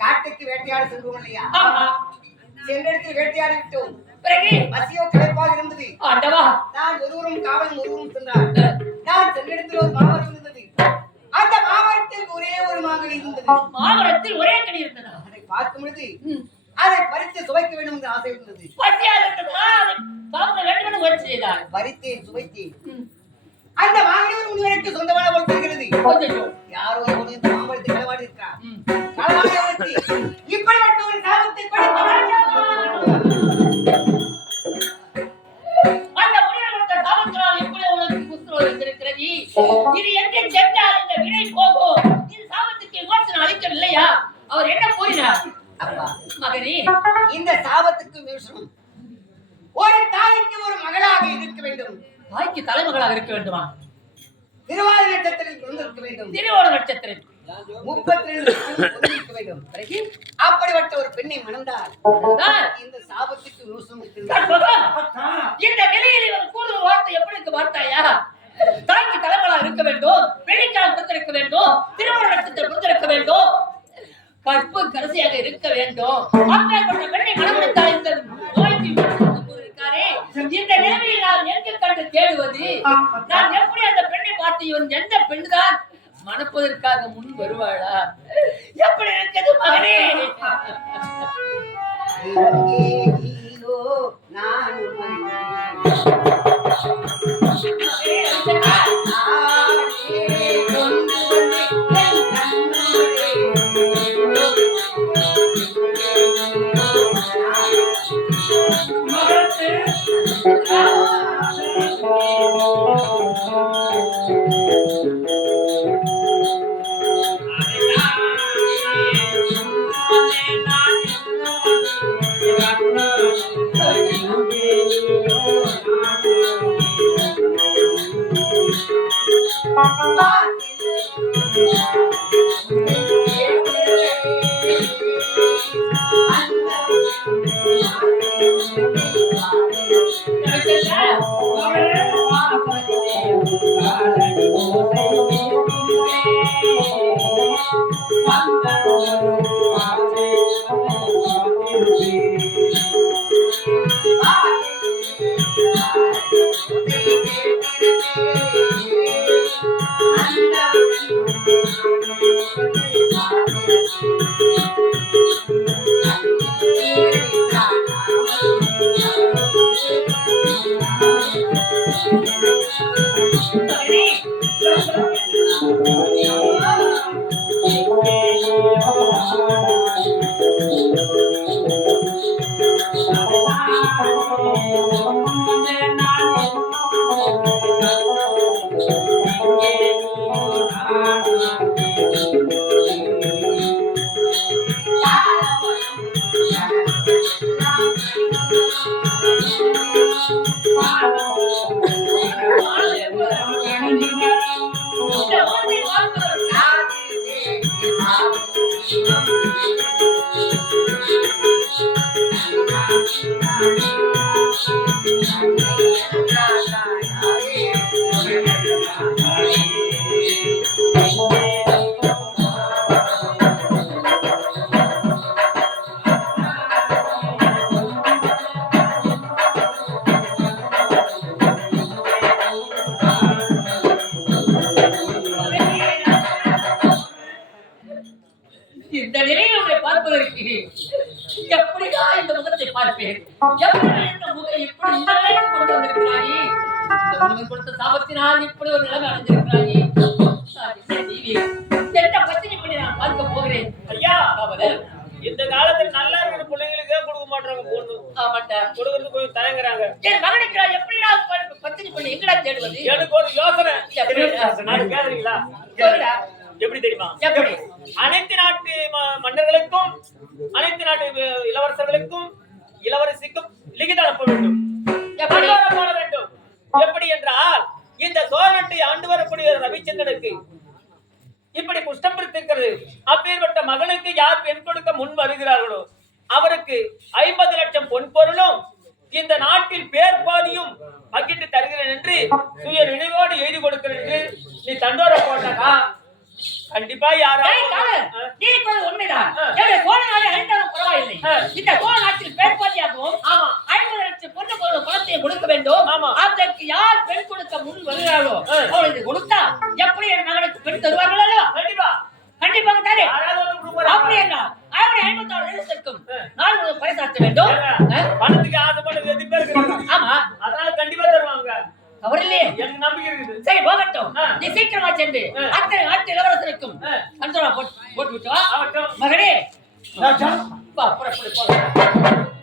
காட்டுக்கு வேட்டையாட சென்றோம் இல்லையா? சென்றெடுத்து வேட்டையாடி விட்டோம். பிறகு பசியோ களைப்பாக இருந்தது. நான் ஒருவரும் காவலும் ஒருவரும் சென்றார். நான் சென்றெடுத்து ஒரு மாமரம் இருந்தது. அந்த மாமரத்தில் ஒரே ஒரு மாங்கனி இருந்தது. மாமரத்தில் ஒரே கனி இருந்ததா? அதை பார்க்கும் பொழுது அதை பறித்து சுவைக்க வேண்டும் என்று ஆசை இருந்தது. பறித்தேன், சுவைத்தேன். அந்த மாங்கனி ஒரு முனிவருக்கு சொந்தமான போல் தெரிகிறது. யாரோ இந்த மாமரத்தை களவாடி இருக்கிறார். இப்படிப்பட்ட ஒரு சாபத்தை அந்த முனிவர்களுக்கு சாபத்தினால் எப்படி உனக்கு புத்திரம் இருக்கிறது? இது எங்கே சென்றால் இந்த வினை போகும். இந்த சாபத்துக்கு விமோசனம் அளிக்கவில்லையா? அவர் என்ன கூறினார்? அப்பா மகனே, இந்த சாபத்துக்கு விமோசனம் ஒரு தாய்க்கு ஒரு மகளாக இருக்க வேண்டும். தாய்க்கு தலைமகளாக இருக்க வேண்டுமா? திருவாதிரை நட்சத்திரத்தில் பிறந்திருக்க வேண்டும். திருவோண நட்சத்திரம் 32 இருக்க வேண்டும். அப்படிப்பட்ட ஒரு பெண்ணை மணந்தார். இந்த சாபத்துக்கு விமோசனம் இந்த நிலையில் இவர் கூடுதல் வார்த்தை எப்படி வார்த்தையா? தாய்க்கு தலைமகளாக இருக்க வேண்டும், வெள்ளிக்காலம் பிறந்திருக்க வேண்டும், திருவோண நட்சத்திரம் பிறந்திருக்க வேண்டும், கற்பு கடைசியாக இருக்க வேண்டும். அப்படிப்பட்ட பெண்ணை மணமுடித்தால் இந்த நோய்க்கு இருக்காரே, இந்த நிலைமையில் நான் எங்கே கண்டு தேடுவது? நான் எப்படி அந்த பெண்ணை பார்த்து இவன் எந்த பெண்தான் மணப்பதற்காக முன் வருவாளா? எப்படி இருக்குது மகனே? இந்த நிலையை பார்ப்பதற்கு எப்படிதான் இந்த முகத்தை பார்ப்பேன்? எப்படி இந்த முகம் இப்படி இந்த நிலைக்கு கொண்டு வந்திருக்கிறாயே? இந்த முகம் கொடுத்த சாபத்தினால் இப்படி ஒரு நிலைமை அடைஞ்சிருக்கிறாயே. என்ன பத்தினி பண்ணி நான் பார்க்க போகிறேன். ஐயா அவரு இந்த காலத்துல நல்லா இருக்கிற பிள்ளைங்களுக்கே கொடுக்க மாட்டாங்க பொண்ணு. ஆமாட்டா. கொடுக்கறது கொஞ்சம் தயங்குறாங்க. என் மகனுக்கு நான் எப்படிடா பத்தினி பண்ணி எங்கடா தேடுவது? எனக்கு ஒரு யோசனை. எப்படி? அது கேக்குறீங்களா? சொல்லுடா. எப்படி தெரியுமா? எப்படி? அனைத்து நாட்டு மன்னர்களுக்கும் அனைத்து நாட்டு இளவரசர்களுக்கும் இளவரசிக்கும் லிகித அனுப்ப வேண்டும். எப்படி? கடிதம் போட வேண்டும். எப்படி என்றால் இந்த சோழ நாட்டை ஆண்டு வரக்கூடிய ரவிச்சந்திரனுக்கு இப்படி குஷ்டம் பிடித்திருக்கிறது. அப்பேற்பட்ட மகனுக்கு யார் பெண் கொடுக்க முன் வருகிறார்களோ அவருக்கு 50 லட்சம் பொன் பொருளும் இந்த நாட்டில் பேர் பாதியும் பங்கிட்டு தருகிறேன் என்று சுய நினைவோடு எழுதி கொடுக்கிறேன் என்று நீ தண்டோர போட்டாக்கா கண்டிப்பா நீ உண்மைதான். சோழ நாடு அழிந்தாலும் பரவாயில்லை. இந்த சோழ நாட்டில் பெண் பாதியாகவும் 50 லட்சம் பொண்ணு பணத்தை கொடுக்க வேண்டும். அதற்கு யார் பெண் கொடுக்க முன் வருகிறாரோ அவளுக்கு கொடுத்தா எப்படி என் மகனுக்கு பெண் தருவார்களோ? கண்டிப்பா கண்டிப்பாக தானே. அப்படி என்ன 56 நிமிஷத்துக்கும் நான் ஒரு பரிசாற்ற வேண்டும். பணத்துக்கு ஆசைப்பட்டு எது பேர் இருக்கிறாங்க. ஆமா, அதனால கண்டிப்பா தருவாங்க. அவரிலே எனக்கு நம்பிக்கை இருக்குது. சரி போகட்டும். நீ சீக்கிரமா சென்று அத்தனை நாட்டு இளவரசருக்கும் அந்தோட போட்டு விட்டு வா. மகனே வா, புறப்படு போகலாம்.